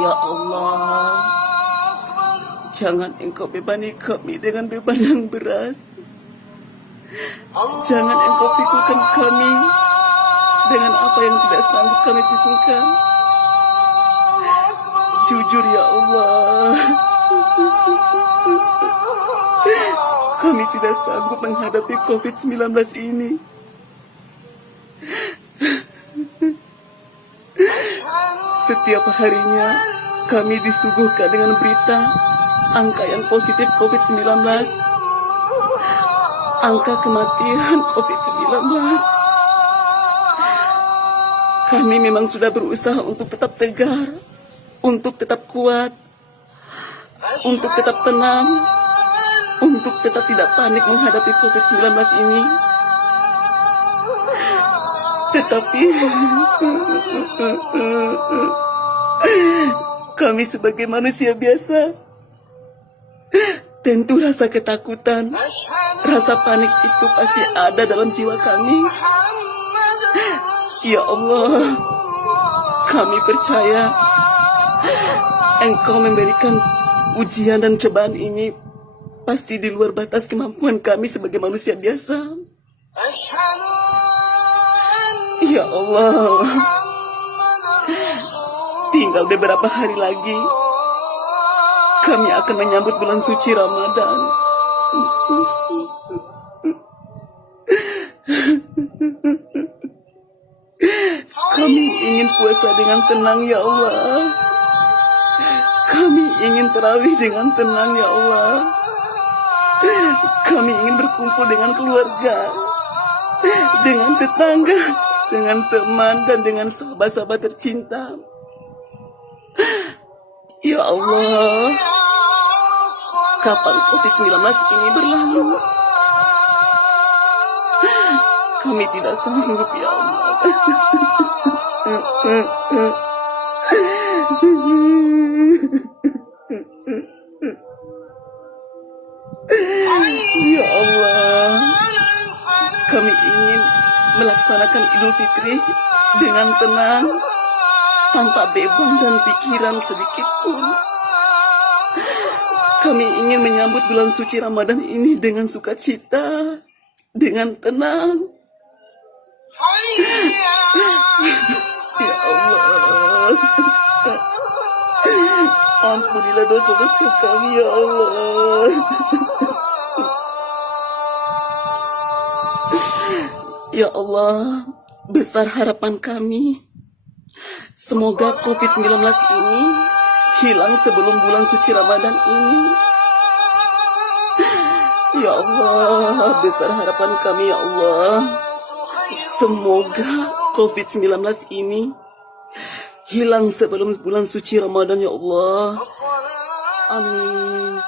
Ya Allah, jangan Engkau bebani kami dengan beban yang berat. Jangan Engkau pikulkan kami dengan apa yang tidak sanggup kami pikulkan. Jujur ya Allah, kami tidak sanggup menghadapi COVID-19 ini. Setiap harinya kami disuguhkan dengan berita angka yang positif COVID-19, angka kematian COVID-19. Kami memang sudah berusaha untuk tetap tegar, untuk tetap kuat, untuk tetap tenang, untuk tetap tidak panik menghadapi COVID-19 ini. Tetapi kami sebagai manusia biasa, tentu rasa ketakutan, rasa panik itu pasti ada dalam jiwa kami. Ya Allah, kami percaya Engkau memberikan ujian dan cobaan ini pasti di luar batas kemampuan kami sebagai manusia biasa. Ya Allah, tinggal beberapa hari lagi kami akan menyambut bulan suci Ramadan. Kami ingin puasa dengan tenang ya Allah. Kami ingin tarawih dengan tenang ya Allah. Kami ingin berkumpul dengan keluarga, dengan tetangga, dengan teman, dan dengan sahabat-sahabat tercinta. Ya Allah, kapan COVID-19 ini berlalu? Kami tidak sanggup ya Allah. Ya Allah, kami ingin melaksanakan Idul Fitri dengan tenang, tanpa beban dan pikiran sedikit pun. Kami ingin menyambut bulan suci Ramadan ini dengan sukacita, dengan tenang. Ya Allah, ampunilah dosa-dosa kami ya Allah. Ya Allah, besar harapan kami, semoga COVID-19 ini hilang sebelum bulan suci Ramadan ini. Ya Allah, besar harapan kami ya Allah, semoga COVID-19 ini hilang sebelum bulan suci Ramadan ya Allah. Amin.